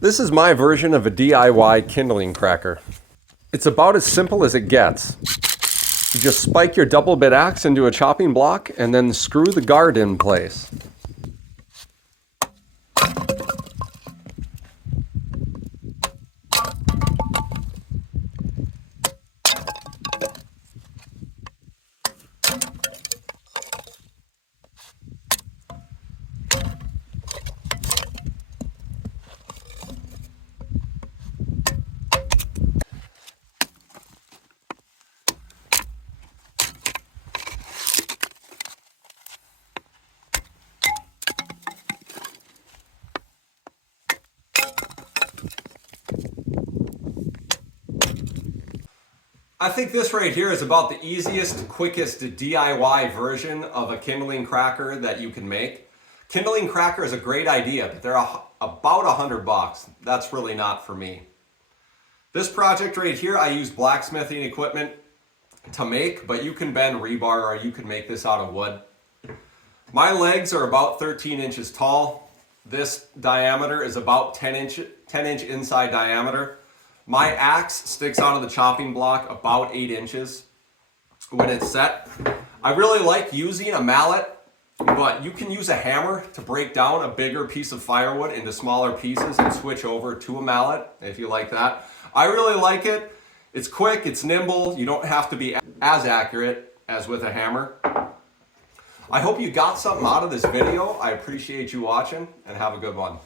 This is my version of a DIY kindling cracker. It's about as simple as it gets. You just spike your double bit axe into a chopping block and then screw the guard in place. I think this right here is about the easiest, quickest DIY version of a kindling cracker that you can make. Kindling cracker is a great idea, but they're about $100. That's really not for me. This project right here, I use blacksmithing equipment to make, but you can bend rebar or you can make this out of wood. My legs are about 13 inches tall. This diameter is about 10 inch inside diameter. My axe sticks out of the chopping block about 8 inches when it's set. I really like using a mallet, but you can use a hammer to break down a bigger piece of firewood into smaller pieces and switch over to a mallet if you like that. I really like it. It's quick, it's nimble, you don't have to be as accurate as with a hammer. I hope you got something out of this video. I appreciate you watching and have a good one.